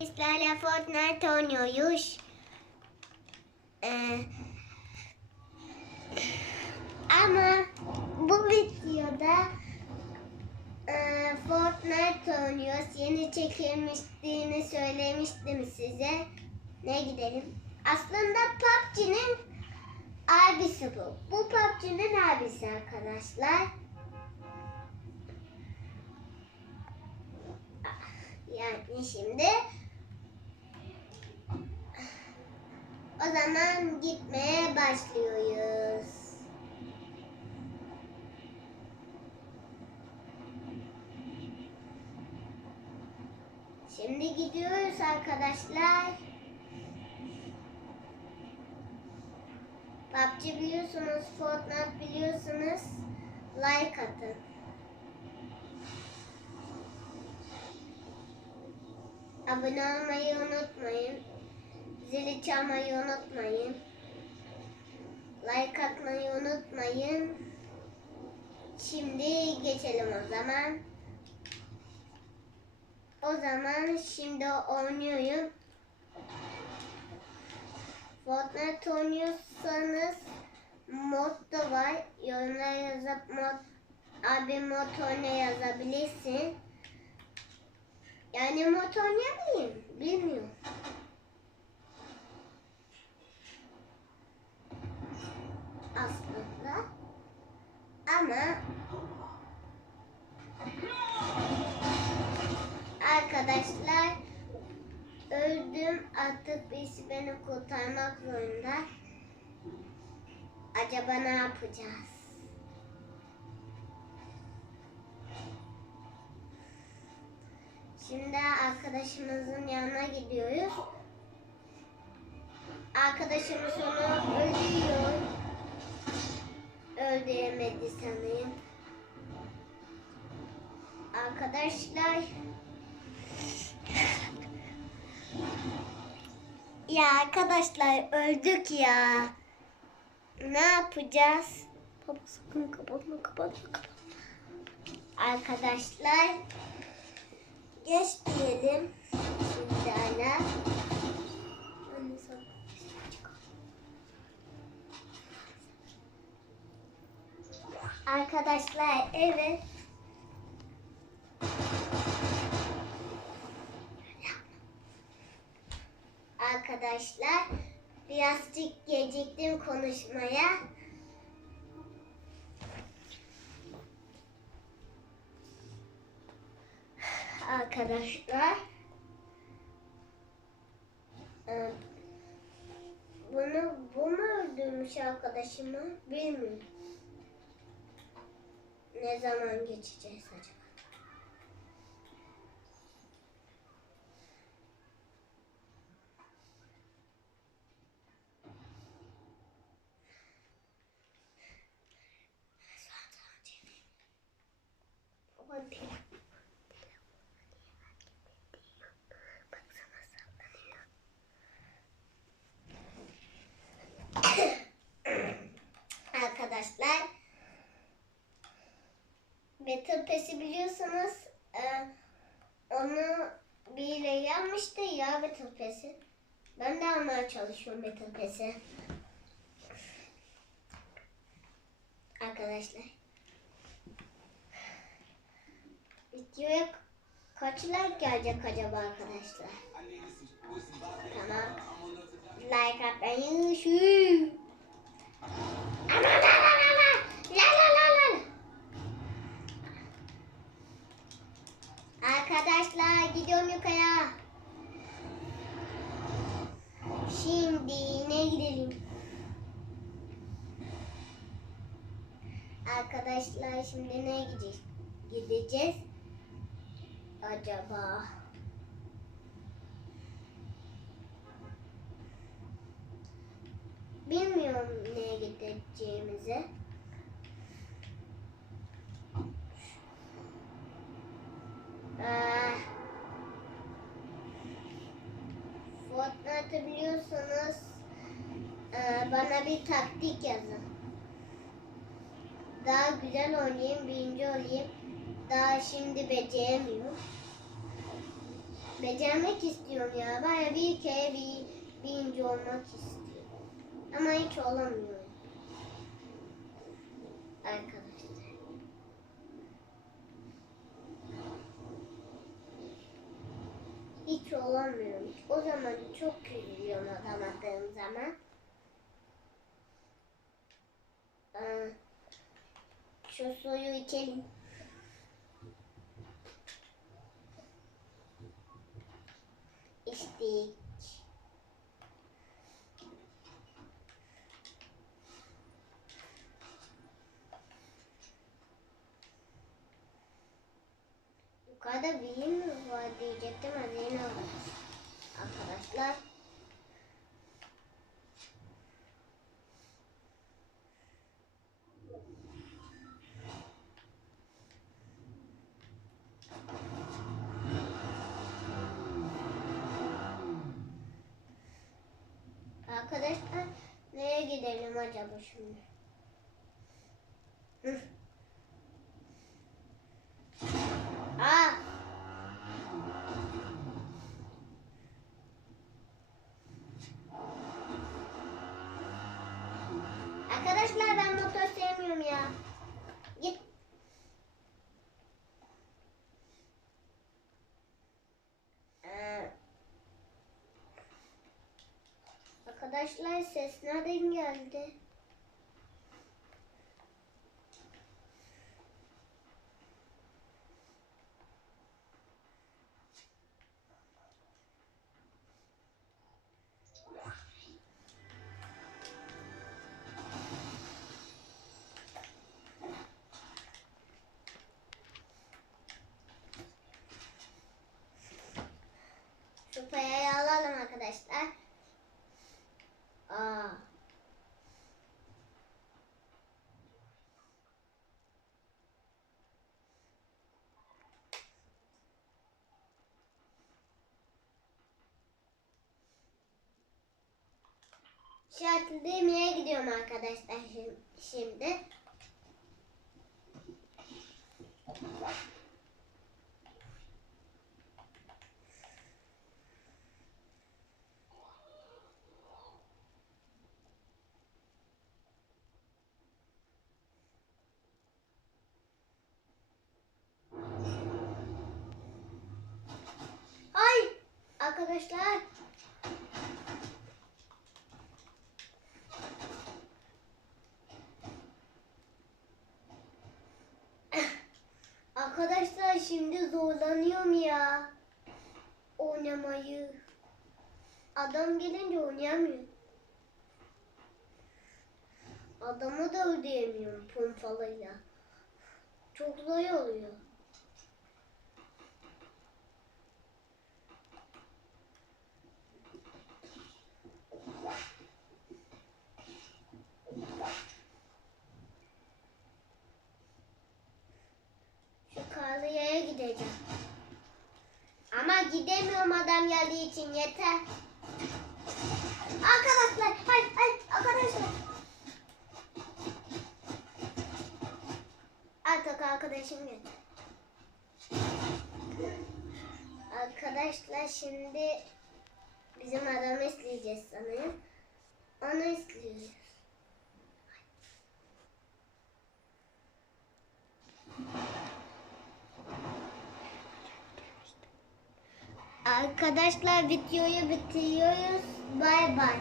Bizlerle Fortnite oynuyoruz. Ee, ama bu videoda e, Fortnite oynuyoruz. Yeni çekilmiştiğini söylemiştim size. Ne gidelim? Aslında PUBG'nin abisi bu. Bu PUBG'nin abisi arkadaşlar. Yani şimdi o zaman gitmeye başlıyoruz. Şimdi gidiyoruz arkadaşlar. PUBG biliyorsunuz, Fortnite biliyorsunuz. Like atın. Abone olmayı unutmayın. Zili çalmayı unutmayın. Like atmayı unutmayın. Şimdi geçelim o zaman. O zaman şimdi oynuyorum. Fortnite oynuyorsanız mod da var. Yorumlara yazıp mod abi mod oyna yazabilirsin. Yani mod oynayabilirim. Bilmiyorum. Aslında. Ama arkadaşlar öldüm artık birisi beni kurtarmak zorunda. Acaba ne yapacağız? Şimdi arkadaşımızın yanına gidiyoruz. Arkadaşımız onu öldürüyor. Öldüremedi sanırım. Arkadaşlar Ya arkadaşlar öldük ya. Ne yapacağız? Baba sakın kapatma kapatma kapatma. Arkadaşlar geç diyelim. Şimdi hala. Arkadaşlar evet. Arkadaşlar birazcık geciktim konuşmaya. Arkadaşlar e, bunu bu mu öldürmüş arkadaşımı bilmiyorum. Ne zaman geçeceğiz acaba? Battle Pass'i biliyorsunuz e, onu birileri almıştı ya Battle Pass'i. Ben de almaya çalışıyorum Battle Pass'i. Arkadaşlar. Videoya kaç like gelecek acaba arkadaşlar? Tamam. Like atmayı şu. Arkadaşlar gidiyorum yukarı. Şimdi ne gidelim? Arkadaşlar şimdi ne gideceğiz? Gideceğiz. Acaba Bilmiyorum neye gideceğimizi. Ee, Fortnite biliyorsanız e, bana bir taktik yazın. Daha güzel oynayayım, birinci olayım. Daha şimdi beceremiyorum. becermek istiyorum ya. Baya bir kere bir, birinci olmak istiyorum. Ama hiç olamıyorum. Arkadaşlar. Hiç olamıyorum. O zaman çok üzülüyorum olamadığım zaman. Şu suyu içelim. İçtik. Yukarıda bilim mi var diyecektim hazine var. Arkadaşlar. Arkadaşlar nereye gidelim acaba şimdi? Hı. Aa! Arkadaşlar ben motor sevmiyorum ya. Git. Ee, Arkadaşlar ses nereden geldi? Şu payayı alalım arkadaşlar. İşaretlediğim yere gidiyorum arkadaşlar şim- şimdi. Ay. Arkadaşlar şimdi zorlanıyorum ya. Oynamayı. Adam gelince oynayamıyorum. Adamı da ödeyemiyorum pompalıyla. Çok zor oluyor. Geldiği için yeter. Arkadaşlar, hay hay arkadaşlar. Artık arkadaşım geldi. Arkadaşlar şimdi bizim adamı isteyeceğiz sanırım. Onu istiyoruz. Arkadaşlar videoyu bitiriyoruz. Bay bay.